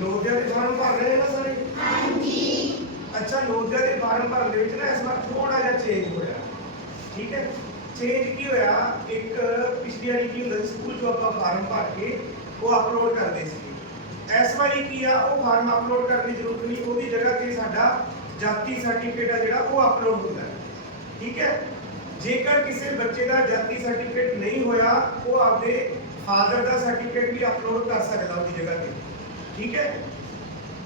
ਨੋਟਿਆਂ ਦੇ ਫਾਰਮ ਭਰ ਰਹੇ ਨਾ ਸਾਰੇ? ਹਾਂਜੀ। ਅੱਛਾ ਨੋਟਿਆਂ ਦੇ ਫਾਰਮ ਭਰਨ ਦੇ ਵਿੱਚ ਨਾ ਇਸ ਵਾਰ ਥੋੜਾ ਜਿਹਾ ਚੇਂਜ ਹੋਇਆ। ਠੀਕ ਹੈ? ਚੇਂਜ ਕੀ ਹੋਇਆ? ਇੱਕ ਪਿਛਲੀ ਵਾਰੀ ਕੀ ਹੁੰਦਾ ਸਕੂਲ ਚੋਂ ਆਪਾਂ ਫਾਰਮ ਭਰ ਕੇ ਉਹ ਅਪਲੋਡ ਕਰਦੇ ਸੀ। ਇਸ ਵਾਰੀ ਕੀ ਆ ਉਹ ਫਾਰਮ ਅਪਲੋਡ ਕਰਨ ਦੀ ਜ਼ਰੂਰਤ ਨਹੀਂ ਉਹਦੀ ਜਗ੍ਹਾ ਤੇ ਸਾਡਾ ਜਾਤੀ ਸਰਟੀਫਿਕੇਟ ਆ ਜਿਹੜਾ ਉਹ ਅਪਲੋਡ ਹੁੰਦਾ ਹੈ। ਠੀਕ ਹੈ? ਜੇਕਰ ਕਿਸੇ ਬੱਚੇ ਦਾ ਜਾਤੀ ਸਰਟੀਫਿਕੇਟ ਨਹੀਂ ਹੋਇਆ ਉਹ ਆਪਦੇ ਫਾਦਰ ਦਾ ਸਰਟੀਫਿਕੇਟ ਵੀ ਅਪਲੋਡ ਕਰ ਸਕਦਾ ਉਹਦੀ ਜਗ੍ਹਾ ਤੇ। ਠੀਕ ਹੈ?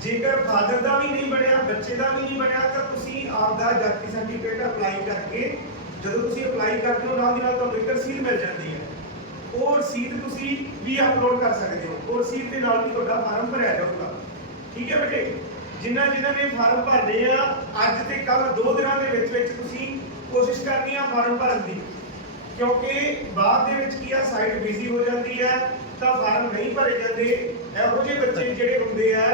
ਜੇਕਰ ਫਾਦਰ ਦਾ ਵੀ ਨਹੀਂ ਬਣਿਆ, ਬੱਚੇ ਦਾ ਵੀ ਨਹੀਂ ਬਣਿਆ, ਤਾਂ ਤੁਸੀਂ ਆਪਦਾ ਜਾਤੀ ਸਰਟੀਫਿਕੇਟ ਅਪਲਾਈ ਕਰਕੇ, ਜਦੋਂ ਤੁਸੀਂ ਅਪਲਾਈ ਕਰਦੇ ਹੋ, ਨਾਲ ਦੀ ਨਾਲ ਤੁਹਾਨੂੰ ਇੱਕ ਰਸੀਦ ਮਿਲ ਜਾਂਦੀ ਹੈ। ਉਹ ਰਸੀਦ ਤੁਸੀਂ ਵੀ ਅਪਲੋਡ ਕਰ ਸਕਦੇ ਹੋ। ਉਹ ਰਸੀਦ ਦੇ ਨਾਲ ਵੀ ਤੁਹਾਡਾ ਫਾਰਮ ਭਰਿਆ ਜਾਊਗਾ। ਠੀਕ ਹੈ ਬੇਟੇ? ਜਿਨ੍ਹਾਂ ਜਿਨ੍ਹਾਂ ਨੇ ਫਾਰਮ ਭਰਨੇ ਆ, ਅੱਜ ਤੇ ਕੱਲ ਦੋ ਦਿਨਾਂ ਦੇ ਵਿੱਚ ਵਿੱਚ ਤੁਸੀਂ ਕੋਸ਼ਿਸ਼ ਕਰਨੀ ਆ ਫਾਰਮ ਭਰਨ ਦੀ। ਕਿਉਂਕਿ ਬਾਅਦ ਦੇ ਵਿੱਚ ਕੀ ਆ ਸਾਈਟ ਬਿਜ਼ੀ ਹੋ ਜਾਂਦੀ ਤਾਂ ਫਾਰਮ ਨਹੀਂ ਭਰੇ ਜਾਂਦੇ। ਇਹੋ ਜਿਹੇ ਬੱਚੇ ਜਿਹੜੇ ਹੁੰਦੇ ਆ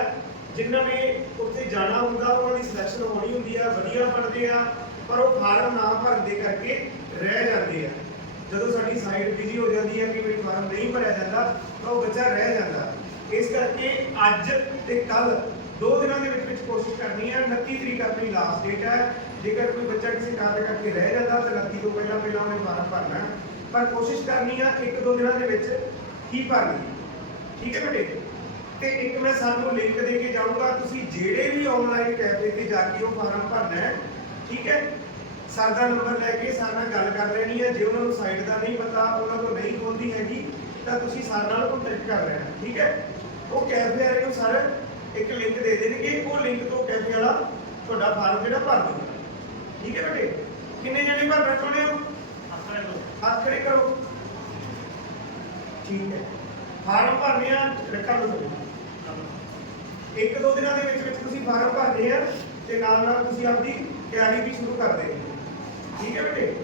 ਜਿਨ੍ਹਾਂ ਨੇ ਉੱਥੇ ਜਾਣਾ ਹੁੰਦਾ, ਉਹਨਾਂ ਦੀ ਸਿਲੈਕਸ਼ਨ ਹੋਣੀ ਹੁੰਦੀ ਆ, ਵਧੀਆ ਪੜ੍ਹਦੇ ਆ, ਪਰ ਉਹ ਫਾਰਮ ਨਾ ਭਰਨ ਦੇ ਕਰਕੇ ਰਹਿ ਜਾਂਦੇ ਆ। ਜਦੋਂ ਸਾਡੀ ਸਾਈਟ ਬਿਜ਼ੀ ਹੋ ਜਾਂਦੀ ਹੈ ਕਿ ਵੀ ਫਾਰਮ ਨਹੀਂ ਭਰਿਆ ਜਾਂਦਾ, ਤਾਂ ਉਹ ਬੱਚਾ ਰਹਿ ਜਾਂਦਾ। ਇਸ ਕਰਕੇ ਅੱਜ ਤੇ ਕੱਲ ਦੋ ਦਿਨਾਂ ਦੇ ਵਿੱਚ ਵਿੱਚ ਕੋਸ਼ਿਸ਼ ਕਰਨੀ ਹੈ 29 ਤਰੀਕ ਆਪਣੀ ਲਾਸਟ ਡੇਟ ਹੈ ਜੇਕਰ ਕੋਈ ਬੱਚਾ ਕਿਸੇ ਕਾਰਨ ਕਰਕੇ ਰਹਿ ਜਾਂਦਾ, ਤਾਂ 29 ਤੋਂ ਪਹਿਲਾਂ ਪਹਿਲਾਂ ਉਹਨੇ ਫਾਰਮ ਭਰਨਾ। ਪਰ ਕੋਸ਼ਿਸ਼ ਕਰਨੀ ਆ ਇੱਕ ਦੋ ਦਿਨਾਂ ਦੇ ਵਿੱਚ ਹੀ? ਭਰਨੀ ਠੀਕ ਹੈ ਬੇਟੇ? ਤੇ ਇੱਕ ਮੈਂ ਸਾਨੂੰ ਲਿੰਕ ਦੇ ਕੇ ਜਾਊਂਗਾ ਤੁਸੀਂ ਜਿਹੜੇ ਵੀ ਆਨਲਾਈਨ ਕੈਫੇ ਤੇ ਜਾ ਕੇ ਉਹ ਫਾਰਮ ਭਰਨਾ ਹੈ ਠੀਕ ਹੈ? ਸਰ ਦਾ ਨੰਬਰ ਲੈ ਕੇ ਸਰ ਨਾਲ ਗੱਲ ਕਰ ਲੈਣੀ ਹੈ ਜੇ ਉਹਨਾਂ ਨੂੰ ਸਾਈਟ ਦਾ ਨਹੀਂ ਪਤਾ ਉਹਨਾਂ ਤੋਂ ਨਹੀਂ ਖੋਲਦੀ ਹੈਗੀ ਤਾਂ ਤੁਸੀਂ ਸਰ ਨਾਲ ਕੰਟੈਕਟ ਕਰ ਲੈਣਾ ਠੀਕ ਹੈ? ਉਹ ਕੈਫੇ ਵਾਲੇ ਨੂੰ ਸਰ ਇੱਕ ਲਿੰਕ ਦੇ ਦੇਣਗੇ ਉਹ ਲਿੰਕ ਤੋਂ ਕੈਫੇ ਵਾਲਾ ਤੁਹਾਡਾ ਫਾਰਮ ਜਿਹੜਾ ਭਰ ਦੂਗਾ ਠੀਕ ਹੈ ਬੇਟੇ? ਕਿੰਨੇ ਜਣੇ ਭਰਨਾ ਚਾਹੁੰਦੇ ਹੋ? ਹੱਥ ਖੜੇ ਕਰੋ। ਠੀਕ ਹੈ। ਫਾਰਮ ਭਰਨੇ ਆ ਰੱਖਾ ਲਓ ਇੱਕ ਦੋ ਦਿਨਾਂ ਦੇ ਵਿੱਚ ਵਿੱਚ ਤੁਸੀਂ ਫਾਰਮ ਭਰਨੇ ਆ ਤੇ ਨਾਲ ਨਾਲ ਤੁਸੀਂ ਆਪਦੀ ਤਿਆਰੀ ਵੀ ਸ਼ੁਰੂ ਕਰ ਦੇਣੀ ਹੈ। ਠੀਕ ਹੈ ਬੇਟੇ?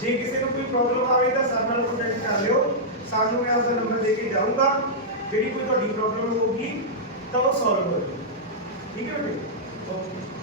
ਜੇ ਕਿਸੇ ਨੂੰ ਕੋਈ ਪ੍ਰੋਬਲਮ ਆਵੇ ਤਾਂ ਸਾਡੇ ਨਾਲ ਕੰਟੈਕਟ ਕਰ ਲਿਓ। ਸਾਨੂੰ ਮੈਂ ਆਪਦਾ ਨੰਬਰ ਦੇ ਕੇ ਜਾਊਂਗਾ। ਜਿਹੜੀ ਕੋਈ ਤੁਹਾਡੀ ਪ੍ਰੋਬਲਮ ਹੋਊਗੀ ਤਾਂ ਉਹ ਸੋਲਵ ਹੋ ਜਾਊਗੀ। ਠੀਕ ਹੈ ਬੇਟੇ? ਓਕੇ